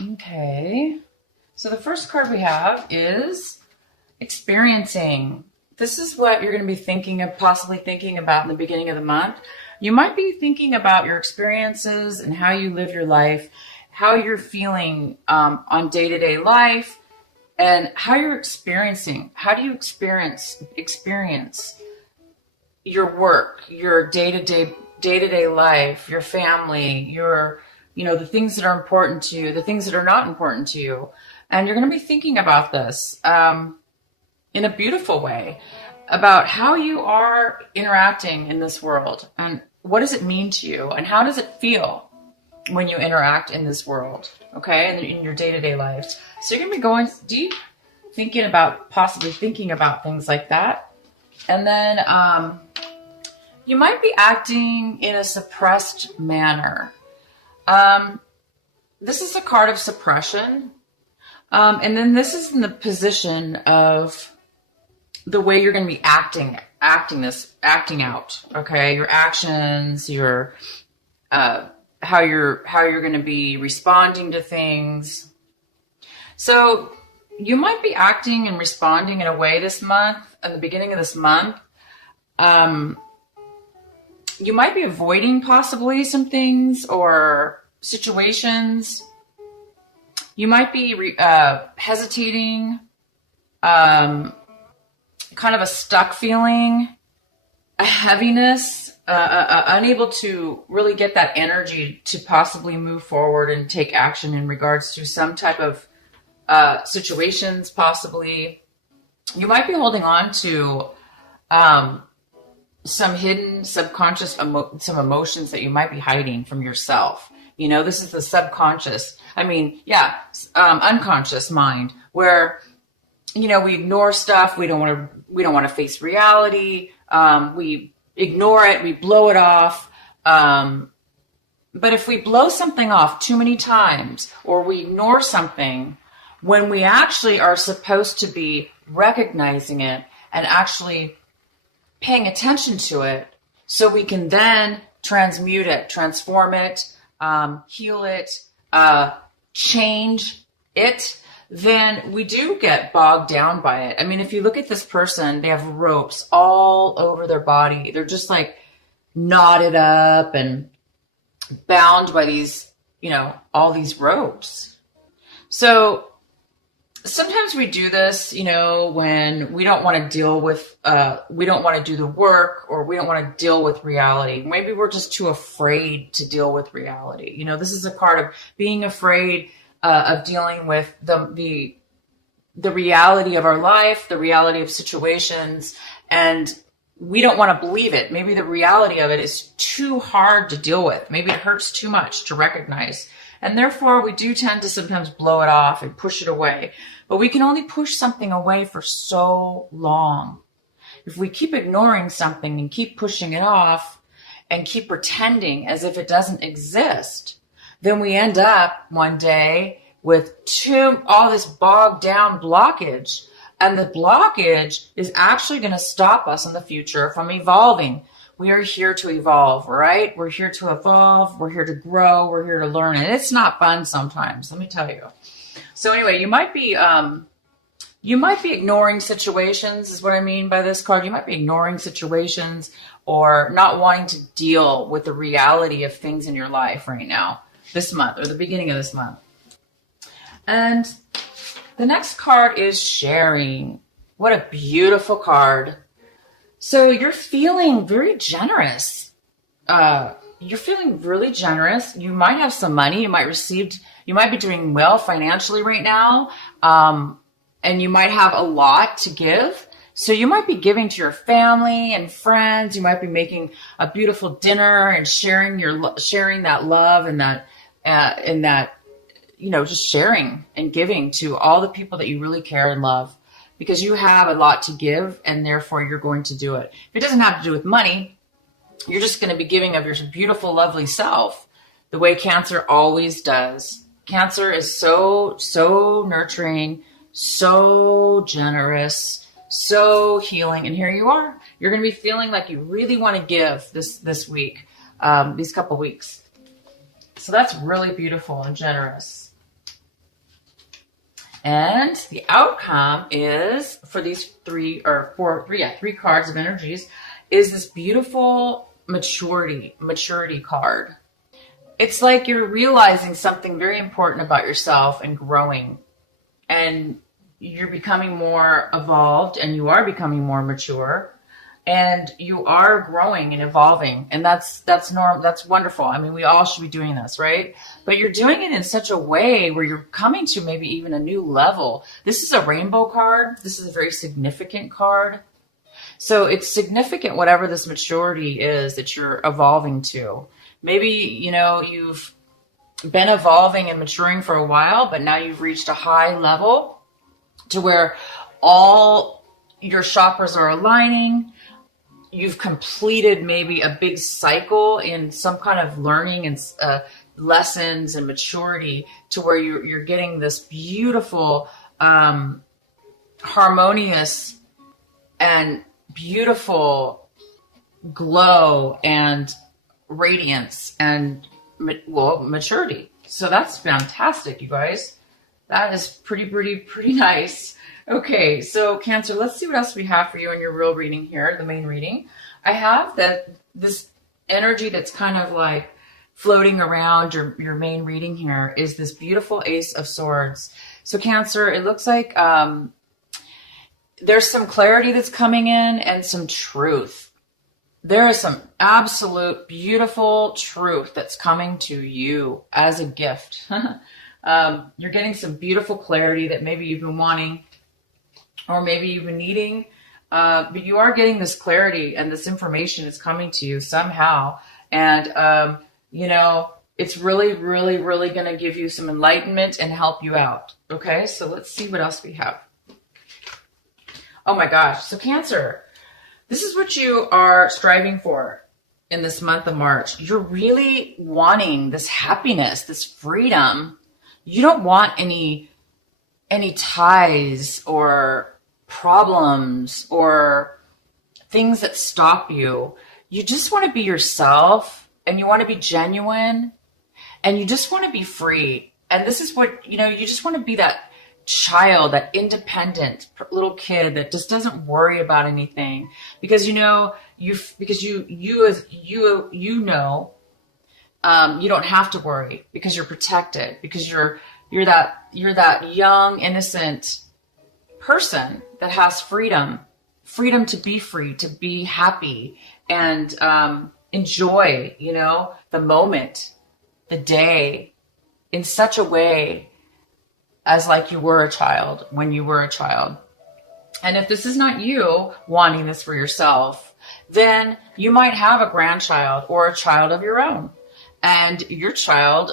Okay. So the first card we have is experiencing. This is what you're going to be thinking of, possibly thinking about in the beginning of the month. You might be thinking about your experiences and how you live your life, how you're feeling on day-to-day life, and how you're experiencing. How do you experience your work, your day-to-day life, your family, the things that are important to you, the things that are not important to you. And you're going to be thinking about this in a beautiful way, about how you are interacting in this world and what does it mean to you and how does it feel when you interact in this world, okay, and in your day-to-day life. So you're going to be going deep, possibly thinking about things like that. And then you might be acting in a suppressed manner. This is a card of suppression. And then this is in the position of the way you're going to be acting out. Okay. Your actions, how you're going to be responding to things. So you might be acting and responding in a way this month, at the beginning of this month. You might be avoiding possibly some things or situations. You might be hesitating, kind of a stuck feeling, a heaviness, unable to really get that energy to possibly move forward and take action in regards to some type of situations, possibly. You might be holding on to some hidden subconscious some emotions that you might be hiding from yourself. This is the subconscious. Unconscious mind, where we ignore stuff. We don't want to face reality. We ignore it. We blow it off. But if we blow something off too many times, or we ignore something when we actually are supposed to be recognizing it and actually paying attention to it, so we can then transmute it, transform it, heal it, change it, then we do get bogged down by it. I mean, if you look at this person, they have ropes all over their body. They're just like knotted up and bound by these, all these ropes. So sometimes we do this, when we don't want to deal with, we don't want to do the work, or we don't want to deal with reality. Maybe we're just too afraid to deal with reality. This is a card of being afraid of dealing with the reality of our life, the reality of situations, and we don't want to believe it. Maybe the reality of it is too hard to deal with. Maybe it hurts too much to recognize. And therefore, we do tend to sometimes blow it off and push it away. But we can only push something away for so long. If we keep ignoring something and keep pushing it off and keep pretending as if it doesn't exist, then we end up one day with all this bogged down blockage. And the blockage is actually going to stop us in the future from evolving. We are here to evolve, right? We're here to evolve. We're here to grow. We're here to learn. And it's not fun sometimes, let me tell you. So anyway, you might be ignoring situations, is what I mean by this card. You might be ignoring situations or not wanting to deal with the reality of things in your life right now, this month, or the beginning of this month. And the next card is sharing. What a beautiful card. So you're feeling very generous. You're feeling really generous. You might have some money. You might be doing well financially right now. And you might have a lot to give. So you might be giving to your family and friends. You might be making a beautiful dinner and sharing that love and that, just sharing and giving to all the people that you really care and love, because you have a lot to give and therefore you're going to do it. If it doesn't have to do with money, you're just going to be giving of your beautiful, lovely self, the way Cancer always does. Cancer is so nurturing, so generous, so healing. And here you are. You're going to be feeling like you really want to give this week, these couple weeks. So that's really beautiful and generous. And the outcome is for these three cards of energies is this beautiful maturity card. It's like you're realizing something very important about yourself and growing, and you're becoming more evolved, and you are becoming more mature, and you are growing and evolving, and that's wonderful. I mean, we all should be doing this, right? But you're doing it in such a way where you're coming to maybe even a new level. This is a rainbow card. This is a very significant card. So it's significant, whatever this maturity is that you're evolving to. Maybe, you've been evolving and maturing for a while, but now you've reached a high level to where all your chakras are aligning. You've completed maybe a big cycle in some kind of learning and lessons and maturity, to where you're getting this beautiful, harmonious and beautiful glow and radiance and maturity. So that's fantastic, you guys. That is pretty nice. Okay, so Cancer, let's see what else we have for you in your real reading here, the main reading. I have this energy that's kind of like floating around your main reading here is this beautiful Ace of Swords. So Cancer, it looks like there's some clarity that's coming in and some truth. There is some absolute beautiful truth that's coming to you as a gift. You're getting some beautiful clarity that maybe you've been wanting, or maybe you've been needing, but you are getting this clarity, and this information is coming to you somehow. And, it's really going to give you some enlightenment and help you out. Okay, so let's see what else we have. Oh my gosh. So Cancer, this is what you are striving for in this month of March. You're really wanting this happiness, this freedom. You don't want any ties or problems or things that stop you. You just want to be yourself, and you want to be genuine, and you just want to be free. And this is what, you just want to be that child, that independent little kid that just doesn't worry about anything, because you don't have to worry, because you're protected, because you're that young, innocent person that has freedom to be free, to be happy, and enjoy, the moment, the day, in such a way as like you were a child when you were a child. And if this is not you wanting this for yourself, then you might have a grandchild or a child of your own. And your child,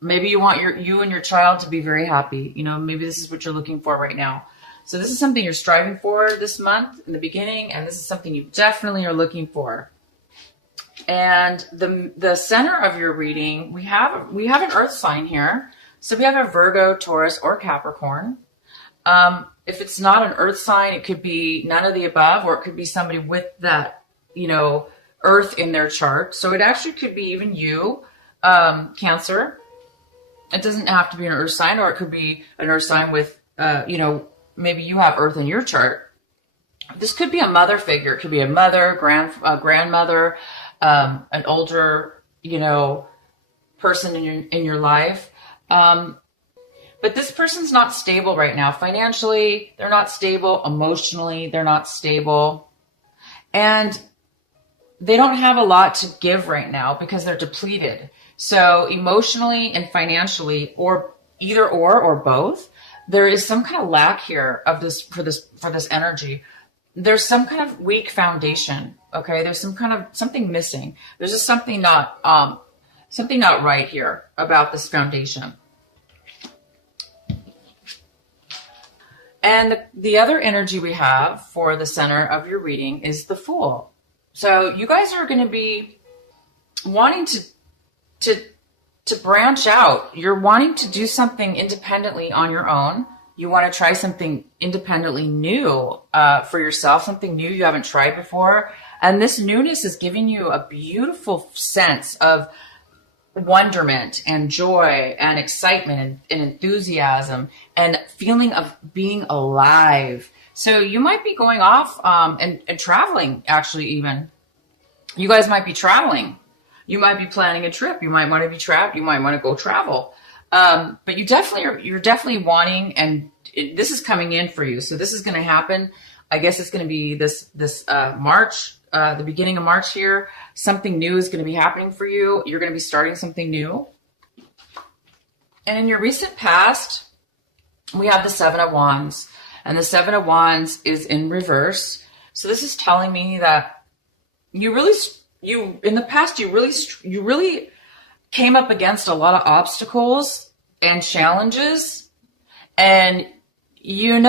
maybe you want you and your child to be very happy. Maybe this is what you're looking for right now. So this is something you're striving for this month in the beginning, and this is something you definitely are looking for. And the center of your reading, we have an earth sign here. So we have a Virgo, Taurus, or Capricorn. If it's not an earth sign, it could be none of the above, or it could be somebody with that, earth in their chart. So it actually could be even you, Cancer. It doesn't have to be an earth sign, or it could be an earth sign with, maybe you have earth in your chart. This could be a mother figure. It could be a mother, grandmother, an older, person in your life. But this person's not stable right now. Financially, they're not stable. Emotionally, they're not stable. And they don't have a lot to give right now because they're depleted. So emotionally and financially, or either or both, there is some kind of lack here of this for this energy. There's some kind of weak foundation. Okay. There's something missing. There's just something not right here about this foundation. And the other energy we have for the center of your reading is the Fool. So you guys are going to be wanting to branch out. You're wanting to do something independently on your own. You want to try something independently new for yourself, something new you haven't tried before. And this newness is giving you a beautiful sense of wonderment and joy and excitement and enthusiasm and feeling of being alive. So you might be going off and traveling, actually. Even you guys might be traveling. You might be planning a trip. You might want to be trapped. You might want to go travel. But you're definitely wanting, and this is coming in for you. So this is going to happen. I guess it's going to be this March, the beginning of March here. Something new is going to be happening for you. You're going to be starting something new. And in your recent past, we have the Seven of Wands, and the Seven of Wands is in reverse. So this is telling me that in the past, you really came up against a lot of obstacles and challenges, and you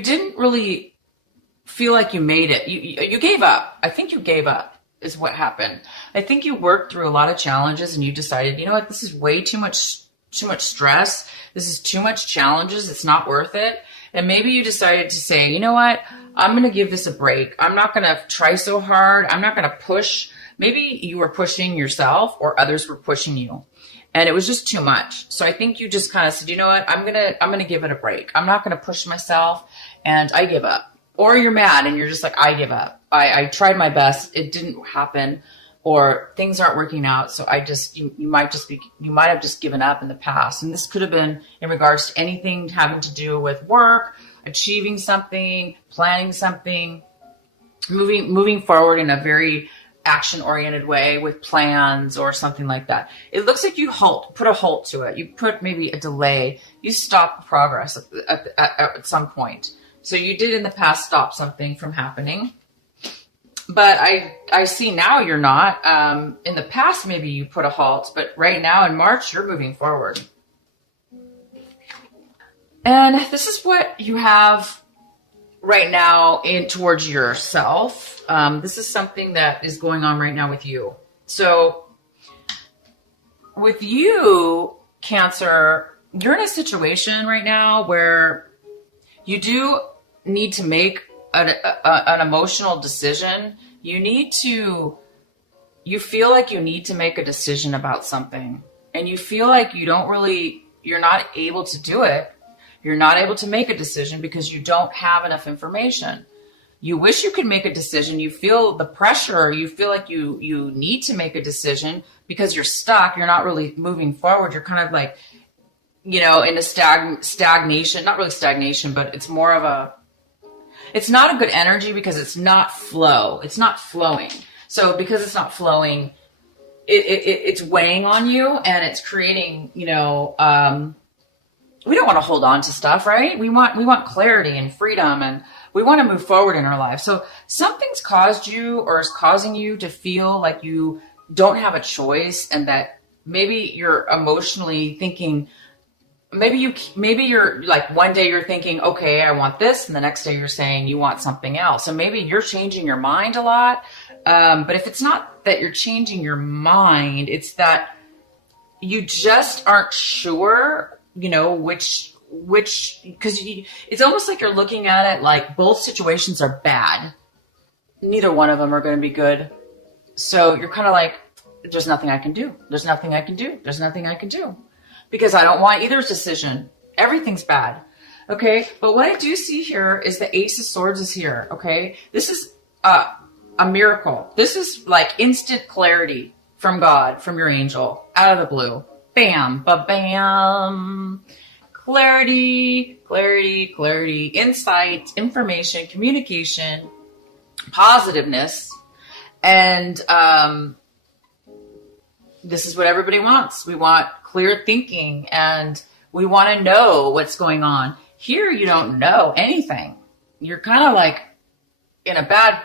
didn't really feel like you made it. You gave up. I think you gave up is what happened. I think you worked through a lot of challenges and you decided, you know what, this is way too much stress. This is too much challenges. It's not worth it. And maybe you decided to say, you know what, I'm going to give this a break. I'm not going to try so hard. I'm not going to push. Maybe you were pushing yourself or others were pushing you and it was just too much. So I think you just kind of said, you know what, I'm going to give it a break. I'm not going to push myself, and I give up. Or you're mad and you're just like, I give up. I tried my best. It didn't happen, or things aren't working out. So you might have just given up in the past. And this could have been in regards to anything having to do with work, achieving something, planning something, moving forward in a very action-oriented way with plans or something like that. It looks like you put a halt to it. You put maybe a delay. You stop progress at some point. So you did in the past stop something from happening. But I see now you're not. In the past, maybe you put a halt, but right now in March, you're moving forward. And this is what you have right now towards yourself. This is something that is going on right now with you. So with you, Cancer, you're in a situation right now where you do need to make an emotional decision. You feel like you need to make a decision about something, and you feel like you're not able to do it. You're not able to make a decision because you don't have enough information. You wish you could make a decision. You feel the pressure. You feel like you need to make a decision because you're stuck. You're not really moving forward. You're kind of like, in a stagnation, not really stagnation, but it's more of it's not a good energy because it's not flow. It's not flowing. So because it's not flowing, it's weighing on you, and it's creating, we don't want to hold on to stuff, right? We want clarity and freedom, and we want to move forward in our life. So something's caused you or is causing you to feel like you don't have a choice, and that maybe you're emotionally thinking, maybe you're like, one day you're thinking, okay, I want this. And the next day you're saying you want something else. So maybe you're changing your mind a lot. But if it's not that you're changing your mind, it's that you just aren't sure, which, because it's almost like you're looking at it like both situations are bad. Neither one of them are going to be good. So you're kind of like, there's nothing I can do. There's nothing I can do. There's nothing I can do. Because I don't want either decision. Everything's bad. Okay. But what I do see here is the Ace of Swords is here. Okay. This is a miracle. This is like instant clarity from God, from your angel, out of the blue. Bam, ba-bam. Clarity, clarity, clarity, insight, information, communication, positiveness. And this is what everybody wants. We want clear thinking, and we want to know what's going on. Here, you don't know anything. You're kind of like in a bad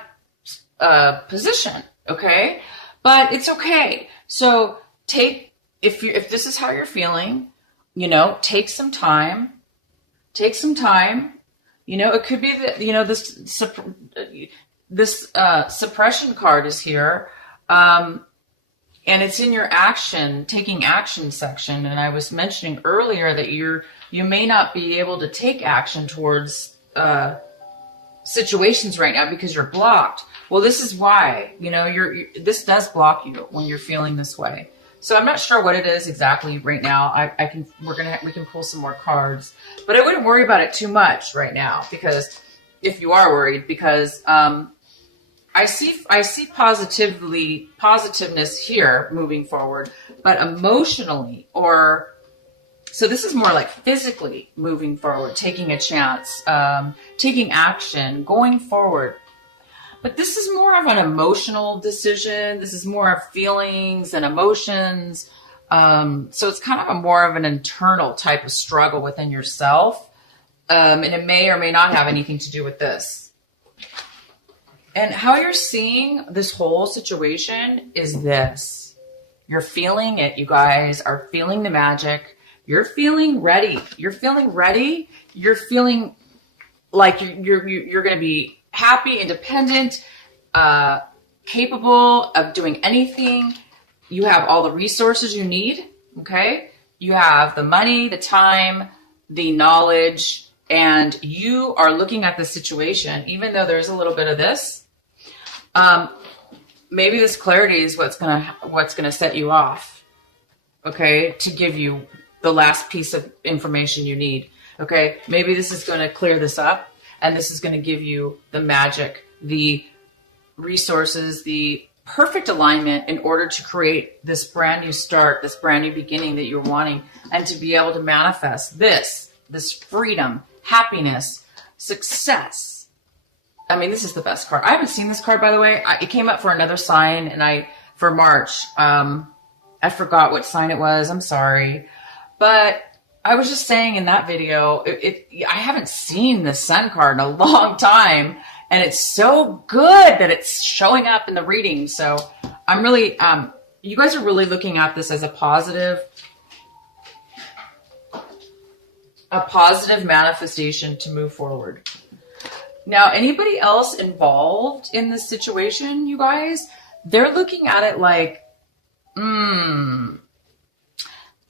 position, okay? But it's okay. So if this is how you're feeling, take some time. Take some time. It could be that, this suppression card is here. And it's in your taking action section. And I was mentioning earlier that you may not be able to take action towards situations right now because you're blocked. Well, this is why, this does block you when you're feeling this way. So I'm not sure what it is exactly right now. We can pull some more cards, but I wouldn't worry about it too much right now, because if you are worried, because I see positiveness here moving forward, but emotionally, so this is more like physically moving forward, taking a chance, taking action, going forward. But this is more of an emotional decision. This is more of feelings and emotions. So it's kind of more of an internal type of struggle within yourself. And it may or may not have anything to do with this. And how you're seeing this whole situation is this. You're feeling it. You guys are feeling the magic. You're feeling ready. You're feeling ready. You're feeling like you're going to be happy, independent, capable of doing anything. You have all the resources you need, okay? You have the money, the time, the knowledge, and you are looking at the situation, even though there's a little bit of this. Maybe this clarity is what's gonna set you off, okay, to give you the last piece of information you need, okay? Maybe this is gonna clear this up, and this is going to give you the magic, the resources, the perfect alignment in order to create this brand new start, this brand new beginning that you're wanting, and to be able to manifest this freedom, happiness, success. I mean, this is the best card. I haven't seen this card, by the way. It came up for another sign, and for March. I forgot what sign it was. I'm sorry. But I was just saying in that video, I haven't seen the Sun card in a long time, and it's so good that it's showing up in the reading. So I'm really, you guys are really looking at this as a positive manifestation to move forward. Now, anybody else involved in this situation, you guys, they're looking at it like,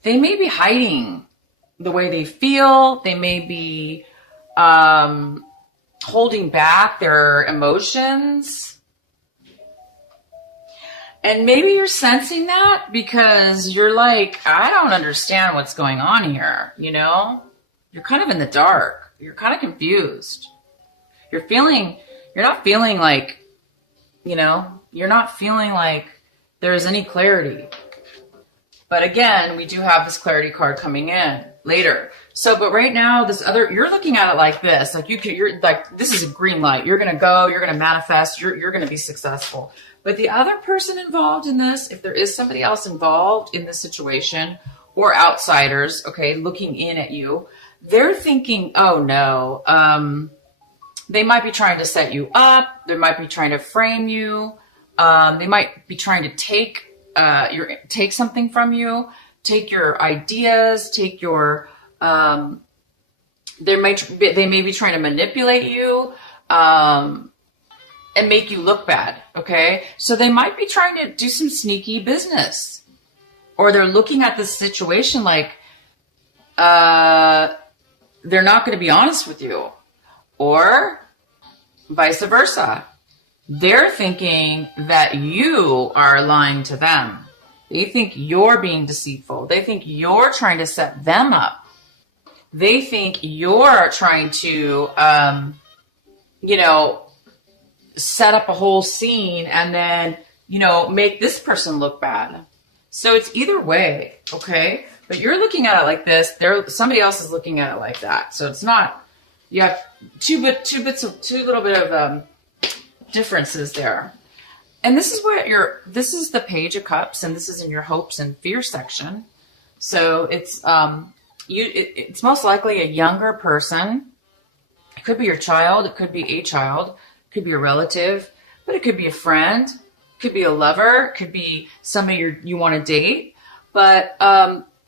they may be hiding the way they feel. They may be holding back their emotions. And maybe you're sensing that because you're like, I don't understand what's going on here, you know? You're kind of in the dark. You're kind of confused. You're not feeling like, you know, you're not feeling like there's any clarity. But again, we do have this clarity card coming in later. So, but right now, you're looking at it like this, like you're like, this is a green light. You're going to go, you're going to manifest, you're going to be successful. But the other person involved in this, if there is somebody else involved in this situation or outsiders, okay, looking in at you, they're thinking, oh no, they might be trying to set you up. They might be trying to frame you. They might be trying to take something from you, take your ideas, take your, they may be trying to manipulate you, and make you look bad. Okay. So they might be trying to do some sneaky business, or they're looking at this situation like, they're not going to be honest with you, or vice versa. They're thinking that you are lying to them. They think you're being deceitful. They think you're trying to set them up. They think you're trying to, set up a whole scene and then, make this person look bad. So it's either way, okay? But you're looking at it like this. Somebody else is looking at it like that. So it's not, you have two little bit of differences there. And this is this is the Page of Cups, and this is in your hopes and fear section. So it's it's most likely a younger person. It could be your child, it could be a child, it could be a relative, but it could be a friend, it could be a lover, it could be somebody you want to date. But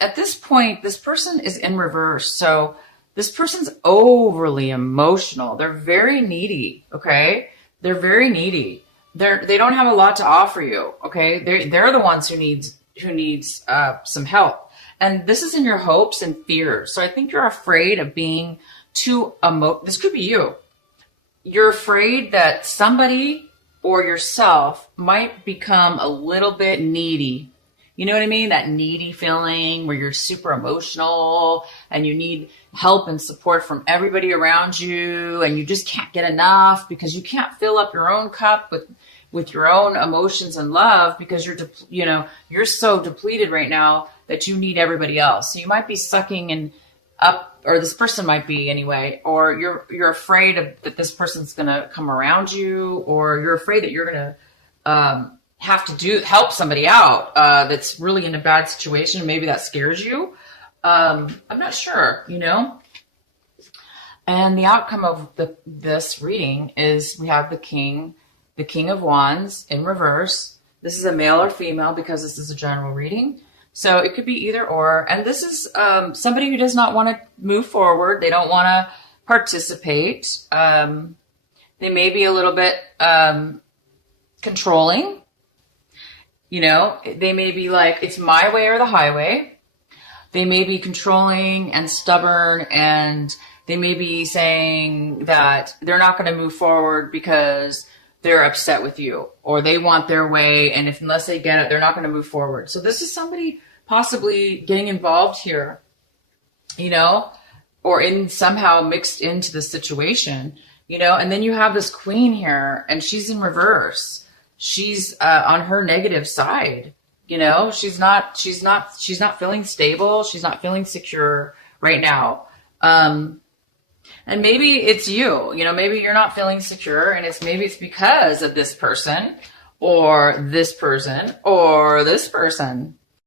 at this point, this person is in reverse. So this person's overly emotional. They're very needy, okay? They're very needy. They don't have a lot to offer you, okay? They're the ones who needs some help. And this is in your hopes and fears. So I think you're afraid of being too this could be you. You're afraid that somebody or yourself might become a little bit needy. You know what I mean? That needy feeling where you're super emotional and you need help and support from everybody around you, and you just can't get enough because you can't fill up your own cup with your own emotions and love, because you're so depleted right now that you need everybody else. So you might be sucking and up, or this person might be anyway, or you're afraid that this person's going to come around you, or you're afraid that you're going to have to help somebody out that's really in a bad situation. Maybe that scares you. I'm not sure, And the outcome of this reading is we have the King of Wands in reverse. This is a male or female because this is a general reading. So it could be either or. And this is somebody who does not want to move forward. They don't want to participate. They may be a little bit controlling. They may be like, it's my way or the highway. They may be controlling and stubborn, and they may be saying that they're not going to move forward because they're upset with you, or they want their way, and unless they get it, they're not going to move forward. So this is somebody possibly getting involved here, or somehow mixed into the situation, and then you have this queen here, and she's in reverse. She's on her negative side. She's not feeling stable. She's not feeling secure right now. And maybe it's you, maybe you're not feeling secure, and maybe it's because of this person or this person or this person.